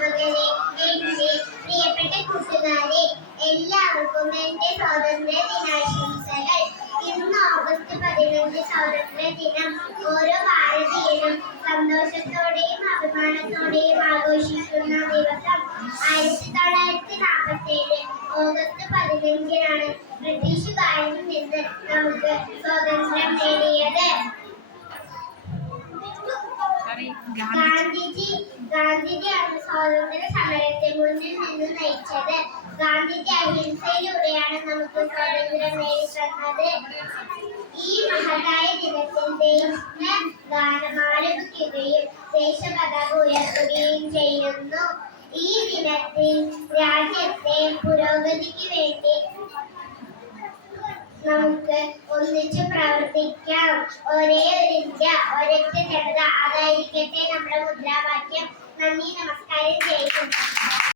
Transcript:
മരുമകനെ, എന്റെ പ്രിയപ്പെട്ട കൂട്ടുകാരെ, എല്ലാവർക്കും എന്റെ സ്വാതന്ത്ര്യ ദിനാശംസകൾ. ഇന്ന് ഓഗസ്റ്റ് 15 സ്വാതന്ത്ര്യ ദിനം. ഓരോ ഭാരതീയനും സന്തോഷത്തോടെയും അഭിമാനത്തോടെയും ആഘോഷിക്കുന്ന ദിവസം. 1947 ഓഗസ്റ്റ് 15-നാണ് ബ്രിട്ടീഷുകാരിൽ നിന്ന് നമുക്ക് സ്വാതന്ത്ര്യം നേടിയത്. ഗാന്ധിജിയാണ് സ്വാതന്ത്ര്യ സമരത്തെ മുന്നിൽ നിന്ന് നയിച്ചത്. ഗാന്ധിജി അഹിംസയിലൂടെയാണ് നമുക്ക് സ്വാതന്ത്ര്യം നേടിത്തന്നത്. ഈ മഹത്തായ ദിനത്തിൽ ദേശഗാനം ആലപിക്കുകയും ദേശപതാക ഉയർത്തുകയും ചെയ്യുന്നു. ഈ ദിനത്തിൽ രാജ്യത്തെ പുരോഗതിക്ക് വേണ്ടി നമുക്ക് ഒന്നിച്ച് പ്രവർത്തിക്കാം. ഒരേ ഒരു ഇന്ത്യ, ഒരൊറ്റ ജനത, അതായിരിക്കട്ടെ നമ്മുടെ മുദ്രാവാക്യം. നന്ദി, നമസ്കാരം, ജയ് ഹിന്ദ്.